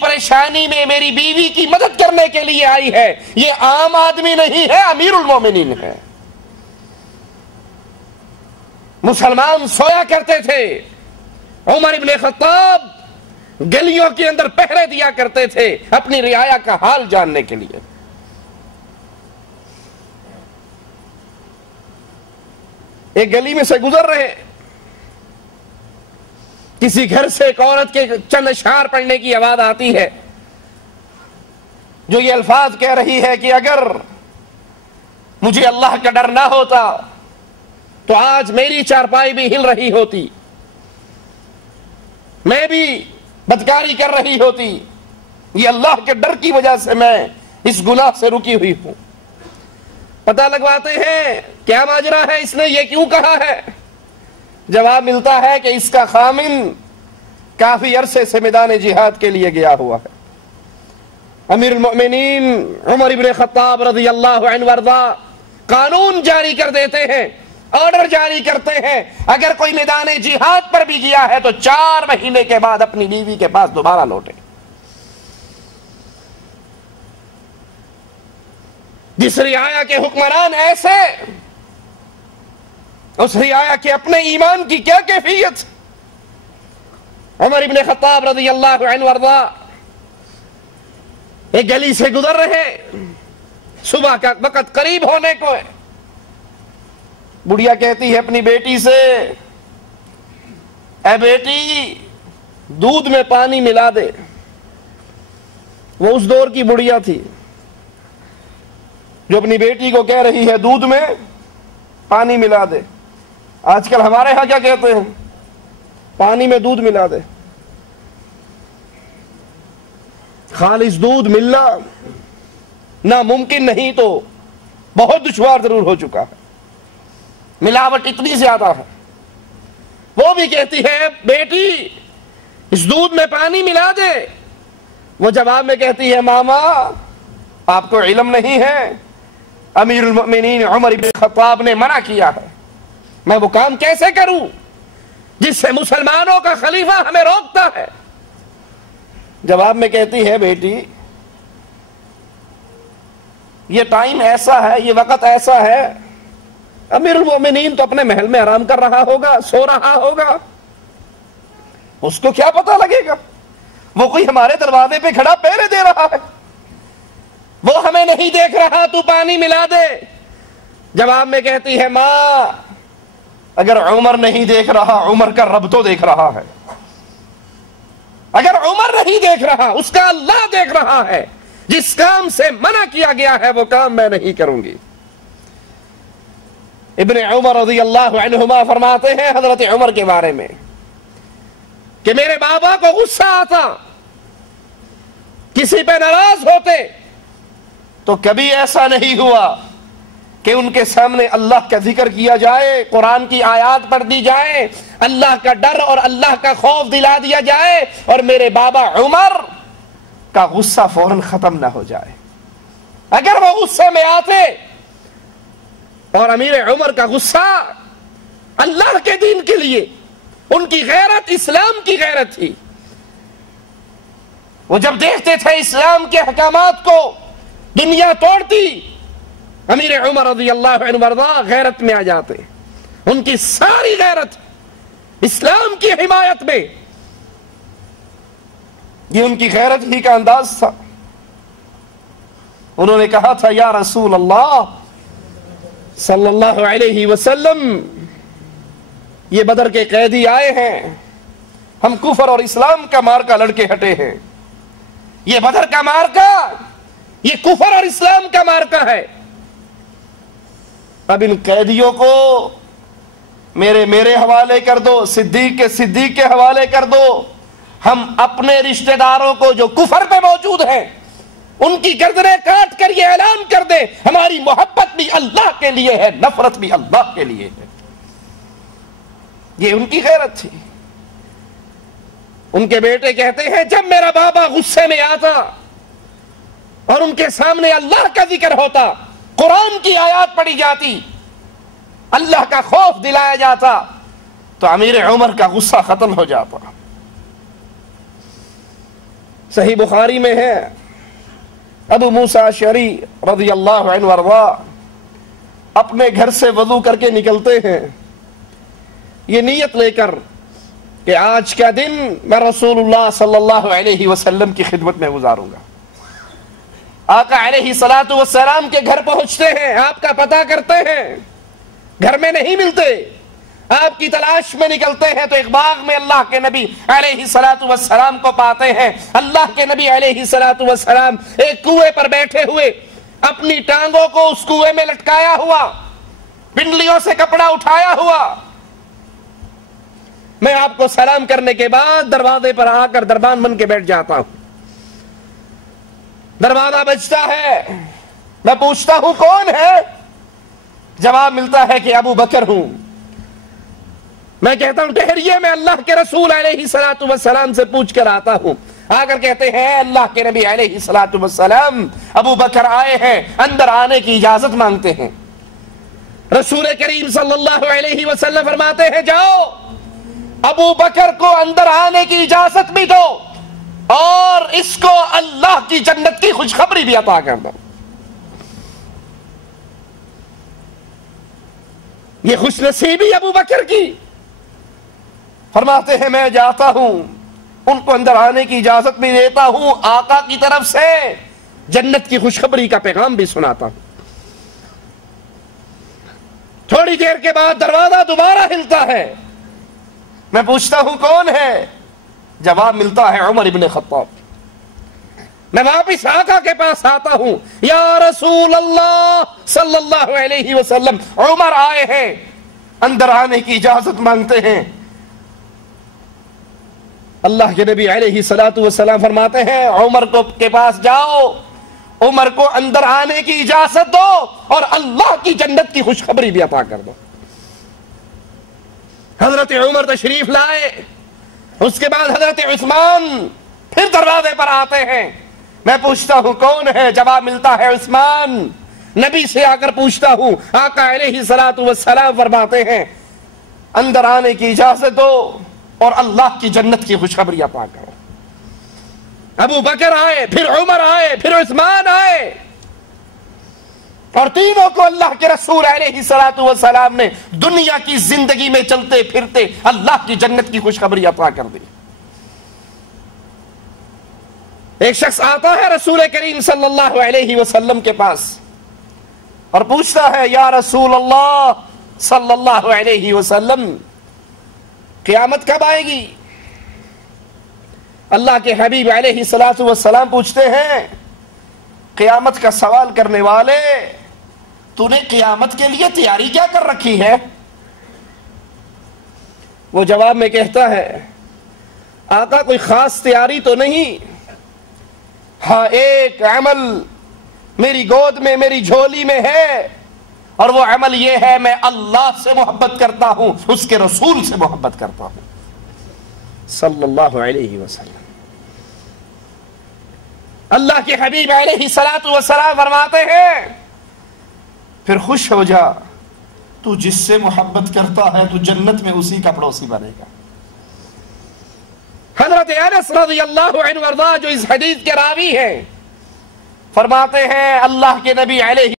پریشانی میں میری بیوی کی مدد کرنے کے لیے آئی ہے، یہ عام آدمی نہیں ہے، امیر المومنین ہے۔ مسلمان سویا کرتے تھے، عمر ابن خطاب گلیوں کے اندر پہرے دیا کرتے تھے اپنی رعایا کا حال جاننے کے لیے۔ ایک گلی میں سے گزر رہے، کسی گھر سے ایک عورت کے چند اشعار پڑھنے کی آواز آتی ہے، جو یہ الفاظ کہہ رہی ہے کہ اگر مجھے اللہ کا ڈر نہ ہوتا تو آج میری چارپائی بھی ہل رہی ہوتی، میں بھی بدکاری کر رہی ہوتی، یہ اللہ کے ڈر کی وجہ سے میں اس گناہ سے رکی ہوئی ہوں۔ پتہ لگواتے ہیں کیا ماجرا ہے، اس نے یہ کیوں کہا ہے؟ جواب ملتا ہے کہ اس کا خامن کافی عرصے سے میدان جہاد کے لیے گیا ہوا ہے۔ امیر المؤمنین عمر ابن خطاب رضی اللہ عنہ وارضا قانون جاری کر دیتے ہیں، آرڈر جاری کرتے ہیں، اگر کوئی میدان جہاد پر بھی گیا ہے تو 4 مہینے کے بعد اپنی بیوی کے پاس دوبارہ لوٹے۔ جس رعایا کے حکمران ایسے، اس رعایا کے اپنے ایمان کی کیا کیفیت؟ عمر ابن خطاب رضی اللہ عنہ وارضا ایک گلی سے گزر رہے، صبح کا وقت قریب ہونے کو ہے، بڑھیا کہتی ہے اپنی بیٹی سے، اے بیٹی دودھ میں پانی ملا دے۔ وہ اس دور کی بڑھیا تھی جو اپنی بیٹی کو کہہ رہی ہے دودھ میں پانی ملا دے۔ آج کل ہمارے ہاں کیا کہتے ہیں؟ پانی میں دودھ ملا دے۔ خالص دودھ ملنا ناممکن نہیں تو بہت دشوار ضرور ہو چکا ہے، ملاوٹ اتنی زیادہ ہے۔ وہ بھی کہتی ہے بیٹی اس دودھ میں پانی ملا دے، وہ جواب میں کہتی ہے ماما آپ کو علم نہیں ہے، امیر المؤمنین عمر بن خطاب نے منع کیا ہے، میں وہ کام کیسے کروں جس سے مسلمانوں کا خلیفہ ہمیں روکتا ہے؟ جواب میں کہتی ہے بیٹی یہ ٹائم ایسا ہے، یہ وقت ایسا ہے، امیر المؤمنین تو اپنے محل میں آرام کر رہا ہوگا، سو رہا ہوگا، اس کو کیا پتہ لگے گا؟ وہ کوئی ہمارے دروازے پہ کھڑا پہرے دے رہا ہے، وہ ہمیں نہیں دیکھ رہا، تو پانی ملا دے۔ جواب میں کہتی ہے ماں اگر عمر نہیں دیکھ رہا، عمر کا رب تو دیکھ رہا ہے، اگر عمر نہیں دیکھ رہا اس کا اللہ دیکھ رہا ہے، جس کام سے منع کیا گیا ہے وہ کام میں نہیں کروں گی۔ ابن عمر رضی اللہ عنہما فرماتے ہیں حضرت عمر کے بارے میں کہ میرے بابا کو غصہ آتا، کسی پہ ناراض ہوتے تو کبھی ایسا نہیں ہوا کہ ان کے سامنے اللہ کا ذکر کیا جائے، قرآن کی آیات پڑھ دی جائے، اللہ کا ڈر اور اللہ کا خوف دلا دیا جائے اور میرے بابا عمر کا غصہ فوراً ختم نہ ہو جائے۔ اگر وہ غصے میں آتے اور امیر عمر کا غصہ اللہ کے دین کے لیے، ان کی غیرت اسلام کی غیرت تھی، وہ جب دیکھتے تھے اسلام کے احکامات کو دنیا توڑتی، امیر عمر رضی اللہ عنہ وارضا غیرت میں آ جاتے، ان کی ساری غیرت اسلام کی حمایت میں، یہ ان کی غیرت ہی کا انداز تھا۔ انہوں نے کہا تھا یا رسول اللہ صلی اللہ علیہ وسلم یہ بدر کے قیدی آئے ہیں، ہم کفر اور اسلام کا مارکا لڑکے ہٹے ہیں، یہ بدر کا مارکا یہ کفر اور اسلام کا مارکا ہے، اب ان قیدیوں کو میرے حوالے کر دو، صدیق کے حوالے کر دو، ہم اپنے رشتہ داروں کو جو کفر پہ موجود ہیں ان کی گردنیں کاٹ کر یہ اعلان کر دیں ہماری محبت بھی اللہ کے لیے ہے، نفرت بھی اللہ کے لیے ہے۔ یہ ان کی غیرت تھی۔ ان کے بیٹے کہتے ہیں جب میرا بابا غصے میں آتا اور ان کے سامنے اللہ کا ذکر ہوتا، قرآن کی آیات پڑھی جاتی، اللہ کا خوف دلایا جاتا تو امیر عمر کا غصہ ختم ہو جاتا۔ صحیح بخاری میں ہے، ابو موسیٰ اشعری رضی اللہ عنہ وارضا اپنے گھر سے وضو کر کے نکلتے ہیں، یہ نیت لے کر کہ آج کا دن میں رسول اللہ صلی اللہ علیہ وسلم کی خدمت میں گزاروں گا۔ آقا علیہ الصلوۃ والسلام کے گھر پہنچتے ہیں، آپ کا پتہ کرتے ہیں، گھر میں نہیں ملتے، آپ کی تلاش میں نکلتے ہیں تو ایک باغ میں اللہ کے نبی علیہ الصلوۃ والسلام کو پاتے ہیں۔ اللہ کے نبی علیہ الصلوۃ والسلام ایک کنویں پر بیٹھے ہوئے، اپنی ٹانگوں کو اس کنویں میں لٹکایا ہوا، پنڈلیوں سے کپڑا اٹھایا ہوا۔ میں آپ کو سلام کرنے کے بعد دروازے پر آ کر دربان بن کے بیٹھ جاتا ہوں۔ دروازہ بجتا ہے، میں پوچھتا ہوں کون ہے؟ جواب ملتا ہے کہ ابو بکر ہوں۔ میں کہتا ہوں ٹھہریے، میں اللہ کے رسول علیہ الصلوۃ والسلام سے پوچھ کر آتا ہوں۔ آ کر کہتے ہیں اللہ کے نبی علیہ الصلوۃ والسلام ابو بکر آئے ہیں، اندر آنے کی اجازت مانگتے ہیں۔ رسول کریم صلی اللہ علیہ وسلم فرماتے ہیں جاؤ ابو بکر کو اندر آنے کی اجازت بھی دو اور اس کو اللہ کی جنت کی خوشخبری بھی عطا کر دو۔ یہ خوش نصیبی ابو بکر کی۔ فرماتے ہیں میں جاتا ہوں، ان کو اندر آنے کی اجازت بھی دیتا ہوں، آقا کی طرف سے جنت کی خوشخبری کا پیغام بھی سناتا ہوں۔ تھوڑی دیر کے بعد دروازہ دوبارہ ہلتا ہے، میں پوچھتا ہوں کون ہے؟ جواب ملتا ہے عمر ابن خطاب۔ میں واپس آقا کے پاس آتا ہوں، یا رسول اللہ صلی اللہ علیہ وسلم، عمر آئے ہیں، اندر آنے کی اجازت مانگتے ہیں۔ اللہ کے نبی علیہ الصلوۃ والسلام فرماتے ہیں عمر کے پاس جاؤ، عمر کو اندر آنے کی اجازت دو اور اللہ کی جنت کی خوشخبری بھی عطا کر دو۔ حضرت عمر تشریف لائے، اس کے بعد حضرت عثمان پھر دروازے پر آتے ہیں۔ میں پوچھتا ہوں کون ہے؟ جواب ملتا ہے عثمان۔ نبی سے آ کر پوچھتا ہوں، آقا علیہ الصلوۃ والسلام فرماتے ہیں اندر آنے کی اجازت دو اور اللہ کی جنت کی خوشخبری عطا کرو۔ ابو بکر آئے، پھر عمر آئے، پھر عثمان آئے، اور تینوں کو اللہ کے رسول علیہ الصلوۃ والسلام نے دنیا کی زندگی میں چلتے پھرتے اللہ کی جنت کی خوشخبری عطا کر دی۔ ایک شخص آتا ہے رسول کریم صلی اللہ علیہ وسلم کے پاس اور پوچھتا ہے یا رسول اللہ صلی اللہ علیہ وسلم قیامت کب آئے گی؟ اللہ کے حبیب علیہ الصلوۃ والسلام پوچھتے ہیں قیامت کا سوال کرنے والے، تو نے قیامت کے لیے تیاری کیا کر رکھی ہے؟ وہ جواب میں کہتا ہے آقا کوئی خاص تیاری تو نہیں، ہاں ایک عمل میری گود میں، میری جھولی میں ہے، اور وہ عمل یہ ہے میں اللہ سے محبت کرتا ہوں، اس کے رسول سے محبت کرتا ہوں صلی اللہ علیہ وسلم۔ اللہ کے حبیب علیہ الصلوۃ والسلام فرماتے ہیں پھر خوش ہو جا، تو جس سے محبت کرتا ہے تو جنت میں اسی کا پڑوسی بنے گا۔ حضرت انس رضی اللہ عنہ وارضا جو اس حدیث کے راوی ہیں فرماتے ہیں اللہ کے نبی علیہ